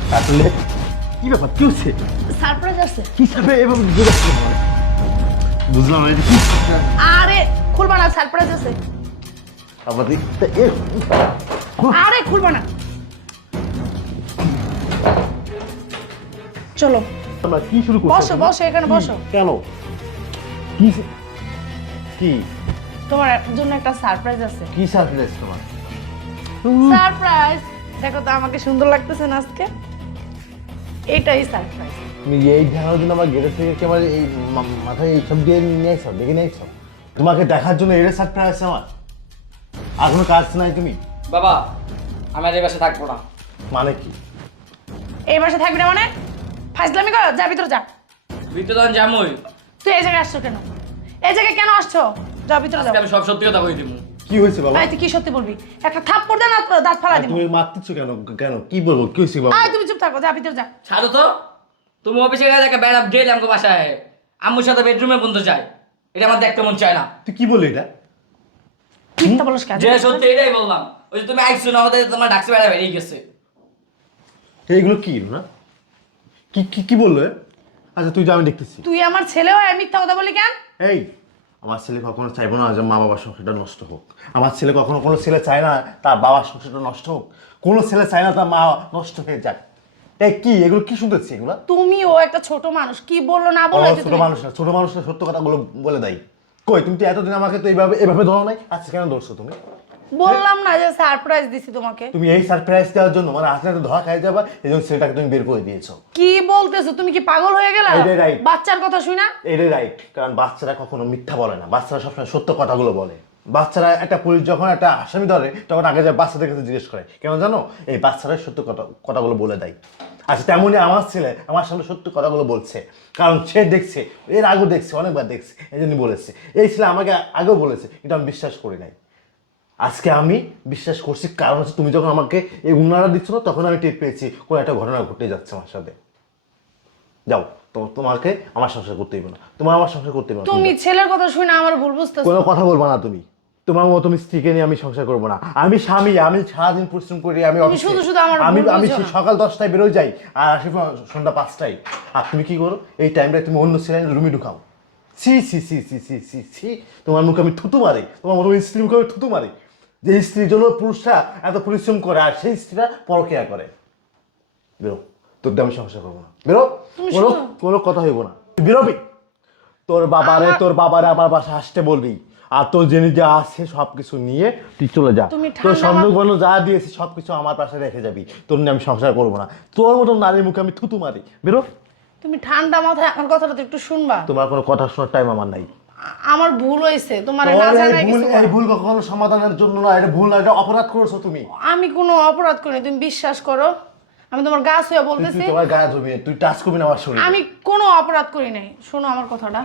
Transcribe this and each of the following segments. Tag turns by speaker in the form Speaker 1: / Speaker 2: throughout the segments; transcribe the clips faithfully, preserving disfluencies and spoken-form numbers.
Speaker 1: আসলে কি ব্যাপার কি হচ্ছে?
Speaker 2: সারপ্রাইজ আছে।
Speaker 1: কি সারপ্রাইজ এবং বুঝলাম না এটা কি?
Speaker 2: আরে খুলবা না, সারপ্রাইজ আছে।
Speaker 1: আমাদের
Speaker 2: আরে খুলবা না, চলো
Speaker 1: আমরা কি শুরু করছি?
Speaker 2: বসো বসো এখানে বসো।
Speaker 1: কেন কি কি
Speaker 2: তোমার জন্য একটা সারপ্রাইজ আছে।
Speaker 1: কি সারপ্রাইজ তোমার?
Speaker 2: সারপ্রাইজ দেখো তো আমাকে সুন্দর লাগতেছে না আজকে? এটাই সারপ্রাইজ।
Speaker 1: তুমি এই দেখানোর জন্য আমার গেটের থেকে একেবারে এই মা- মাথায় এইসব দিয়ে নিয়ে আসছো, দেখে নিয়ে আসছো? তোমাকে দেখার জন্য এটা সারপ্রাইজ আছে আমার? আর কোনো কাজ নাই তুমি?
Speaker 3: বাবা আমি আর এই বাসে থাকবো না।
Speaker 1: মানে কি?
Speaker 2: এই মাসে থাকবি না মানে? ফাইজলামি কর, যা ভিতরে যা।
Speaker 3: ভিতরে তখন জামুই
Speaker 2: তুই এই জায়গায় আসছো কেন? এই জায়গায় কেন আসছো? যা ভিতরে যাও।
Speaker 3: আজকে আমি সব সত্যি কথা বলে দিব।
Speaker 1: কি হয়েছে বাবা?
Speaker 2: আয় তুই কি সত্যি বলবি? একটা থাপ্পড় দে না দাঁত ফালা দিব।
Speaker 1: তুমি মারতেছো কেন? কেন কি বলবো? কি হয়েছে বাবা?
Speaker 2: আয় তুমি চুপ থাকো, যা ভিতরে যা।
Speaker 3: ছাড়ো তো, তুমি অফিসে গেলে একটা ব্যাড আপডেট আমাকে বাসায় আম্মুর সাথে বেডরুমে বন্ধু যায়, এটা আমার দেখতে মন চায় না।
Speaker 1: তুই কি বললি এটা?
Speaker 2: মিথ্যা বলছ কেন?
Speaker 3: যে সত্যি এটাই বললাম। ওই যে তুমি আইসো না আমাদের, তোমার ডাকছে বেড়া বেরিয়ে গেছে।
Speaker 1: এইগুলো কি না? কি কি কি বললো এ? আচ্ছা তুই যা, আমি দেখতেছি।
Speaker 2: তুই আমার ছেলে হয়ে মিথ্যা কথা বলি কেন?
Speaker 1: এই আমার ছেলে কখনো চাইবো না যে মা বাবার সংসারটা নষ্ট হোক। আমার ছেলে কখনো কোনো ছেলে চায় না তার বাবার সংসারটা নষ্ট হোক। কোনো ছেলে চায় না তার মা নষ্ট হয়ে যাক। এই কি এগুলো কি শুনতেছি এগুলো?
Speaker 2: তুমি ও একটা ছোট মানুষ, কি বললো না বললো
Speaker 1: ও
Speaker 2: এটা
Speaker 1: ছোট
Speaker 2: তুমি-
Speaker 1: মানুষ না, ছোট মানুষের সত্য কথাগুলো বলে দেয়। কই তুমি তো এতদিন আমাকে তো এইভাবে এভাবে ধরো নাই, আজকে কেন ধরছো তুমি?
Speaker 2: বললাম না যে সারপ্রাইজ দিছি তোমাকে।
Speaker 1: তুমি এই সারপ্রাইজ দেওয়ার জন্য মানে আসলে তো ধরা খাই যাবা, এই জন্য ছেলেটাকে তুমি বের করে দিয়েছো।
Speaker 2: কি বলতেছো? তুমি কি পাগল হয়ে গেলা?
Speaker 1: এটাই right।
Speaker 2: বাচ্চার কথা শুই না?
Speaker 1: এটাই রাইট, কারণ বাচ্চারা কখনো মিথ্যা বলে না, বাচ্চারা সবসময় সত্য কথাগুলো বলে। বাচ্চারা একটা পুলিশ যখন একটা আসামি ধরে তখন আগে যায় বাচ্চাদের কাছে জিজ্ঞেস করে, কেন জানো? এই বাচ্চারাই সত্য কথা কথাগুলো বলে দেয়। আচ্ছা তেমনই আমার ছেলে আমার সামনে সত্য কথাগুলো বলছে, কারণ সে দেখছে, এর আগেও দেখছে, অনেকবার দেখছে, এই জন্য বলেছে। এই ছেলে আমাকে আগেও বলেছে, কিন্তু আমি বিশ্বাস করি নাই। আজকে আমি বিশ্বাস করছি, কারণ হচ্ছে তুমি যখন আমাকে এই উন্নয়ন দিচ্ছ না তখন আমি টের পেয়েছি কোনো একটা ঘটনা ঘটে যাচ্ছে আমার সাথে। যাও, তো তোমাকে আমার সংসার করতে হবে না, তোমার আমার সংসার করতে হবে না।
Speaker 2: তুমি ছেলের কথা শুই না আমার ভুল বুঝতেছো।
Speaker 1: কোনো কথা বলবো না তুমি। তোমার মতো স্ত্রীকে নিয়ে আমি সংসার করবো না। আমি স্বামী, আমি সারাদিন পরিশ্রম করি, আমি অফিসে-
Speaker 2: শুধু শুধু আমার
Speaker 1: আমি
Speaker 2: ভুল
Speaker 1: আমি
Speaker 2: বুঝো
Speaker 1: সেই
Speaker 2: না।
Speaker 1: সকাল দশটায় বেরোয় যাই আর আসি সন্ধ্যা পাঁচটায়। আর তুমি কি করো? এই টাইমটায় তুমি অন্য ছেলে রুমে ঢুকাও। সি সি সি সি সি সি সি তোমার মুখে আমি থুতু মারি, তোমার মতো স্ত্রীর মুখে আমি থুতু মারি। যে স্ত্রীর জন্য পুরুষরা এত পরিশ্রম করে আর সেই স্ত্রীরা পরকিয়া করে। বেরো, তোর দিয়ে আমি সংসার করবো না, বেরো।
Speaker 2: তুমি
Speaker 1: কোনো
Speaker 2: শোনো।
Speaker 1: কোনো কথা হইব না, তুই বেরোবি। তোর বাবারে
Speaker 2: আমার-
Speaker 1: তোর বাবারে আমার বাসায় আসতে বলবি, আর তোর জেনে যা আছে সবকিছু নিয়ে তুই চলে যা।
Speaker 2: তুমি
Speaker 1: তোর
Speaker 2: ঠান্ডা
Speaker 1: স্বর্ণ
Speaker 2: মাথা-
Speaker 1: বর্ণ যা দিয়েছি সবকিছু আমার পাশে রেখে যাবি, তোর নিয়ে আমি সংসার করবো না। তোর মতো নারীর মুখে আমি থুতু মারি, বেরো।
Speaker 2: তুমি ঠান্ডা মাথায় আমার কথাটা তো একটু শুনবা।
Speaker 1: তোমার কোনো কথা শোনার টাইম আমার নাই।
Speaker 2: আ- আমার ভুল হয়েছে, তোমার না
Speaker 1: তোর এই
Speaker 2: জানাই
Speaker 1: ভুল,
Speaker 2: কিছু
Speaker 1: এই
Speaker 2: করা।
Speaker 1: ভুল কখনো সমাধানের জন্য না, এটা ভুল না, এটা অপরাধ করেছো তুমি।
Speaker 2: আমি কোনো অপরাধ করিনি, তুমি বিশ্বাস করো। আমি তোমার গাছ হয়ে
Speaker 1: তুই
Speaker 2: বলতেছি,
Speaker 1: তুই তোমার গায়ে ধরবি না, তুই টাচ করবি না আমার শরীরে।
Speaker 2: আমি কোনো অপরাধ করি নাই। শোনো আমার কথাটা,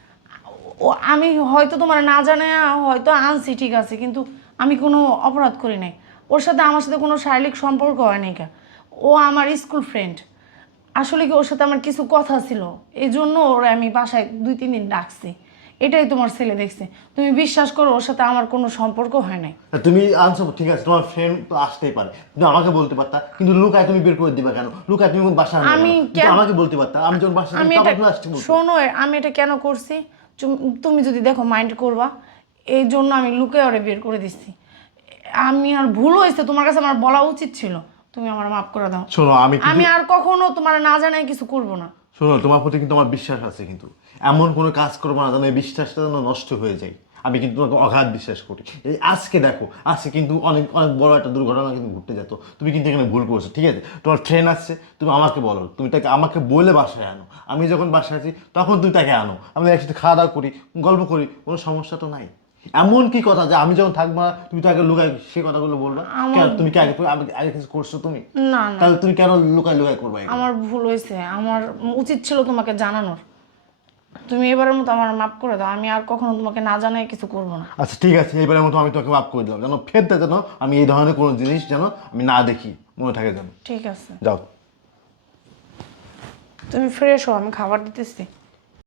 Speaker 2: ও আমি হয়তো তোমার না জানে হয়তো আনছি, ঠিক আছে, কিন্তু আমি কোনো অপরাধ করি নাই। ওর সাথে আমার সাথে কোনো শারীরিক সম্পর্ক হয় নাই। কা ও আমার স্কুল ফ্রেন্ড। আসলে কি ওর সাথে আমার কিছু কথা ছিল, এই জন্য ওরা আমি বাসায় দুই তিন দিন ডাকছি। এটাই তোমার ছেলে দেখছে। তুমি বিশ্বাস করো ওর সাথে আমার কোনো সম্পর্ক হয় নাই।
Speaker 1: তুমি আনছো ঠিক আছে, তোমার ফ্রেন্ড তো আসতেই পারে, তুমি আমাকে বলতে পারতা, কিন্তু লুকায় তুমি বের করে দিবা কেন? লুকায় তুমি বাসা
Speaker 2: আমি
Speaker 1: আমি
Speaker 2: কেন-
Speaker 1: আমাকে বলতে পারতা, আমি যখন বাসা
Speaker 2: আমি
Speaker 1: তখন
Speaker 2: এটা
Speaker 1: তুমি আসতে বলতে।
Speaker 2: শোনো, আমি এটা কেন করছি চুম- তুমি যদি দেখো মাইন্ড করবা, এই জন্য আমি লুকে ওরে বের করে দিচ্ছি। আমি আর ভুল হয়েছে, তোমার কাছে আমার বলা উচিত ছিল। তুমি আমার মাফ করে দাও।
Speaker 1: শোনো আমি কিন্তু-
Speaker 2: আমি আর কখনো তোমার না জানাই কিছু করব না।
Speaker 1: শোনো তোমার প্রতি কিন্তু আমার বিশ্বাস আছে, কিন্তু এমন কোনো কাজ করবো না যেন এই বিশ্বাসটা যেন নষ্ট হয়ে যায়। আমি কিন্তু তোমাকে অগাধ বিশ্বাস করি। এই আজকে দেখো, আজকে কিন্তু অনেক অনেক বড় একটা দুর্ঘটনা কিন্তু ঘটতে যেত, তুমি কিন্তু এখানে ভুল করছো। ঠিক আছে, তোমার ট্রেন আসছে, তুমি আমাকে বলো, তুমি তাকে আমাকে বলে বাসায় আনো। আমি যখন বাসায় আছি তখন তুমি তাকে আনো, আমরা একসাথে খাওয়া দাওয়া করি, গল্প করি, কোনো সমস্যা তো নাই। এমন কি কথা যে আমি যখন থাকবো না তুমি তাকে লুকাই সেই কথাগুলো বলবা? কেন? তুমি কি আগে আমি আগে কিছু করছো তুমি?
Speaker 2: না না,
Speaker 1: তাহলে তুমি কেন লুকাই লুকাই করবা এগুলো?
Speaker 2: আমার ভুল হয়েছে, আমার উচিত ছিল তোমাকে জানানোর। তুমি এবারের মতো আমার মাফ করে দাও, আমি আর কখনো তোমাকে না জানাই কিছু করব না।
Speaker 1: আচ্ছা ঠিক আছে, এবারের মতো আমি তোকে মাফ করে দিলাম, যেন ফেরতে যেন আমি এই ধরনের কোনো জিনিস যেন আমি না দেখি, মনে থাকে যেন।
Speaker 2: ঠিক আছে,
Speaker 1: যাও।
Speaker 2: তুমি ফ্রেশ হও, আমি খাবার দিতেছি।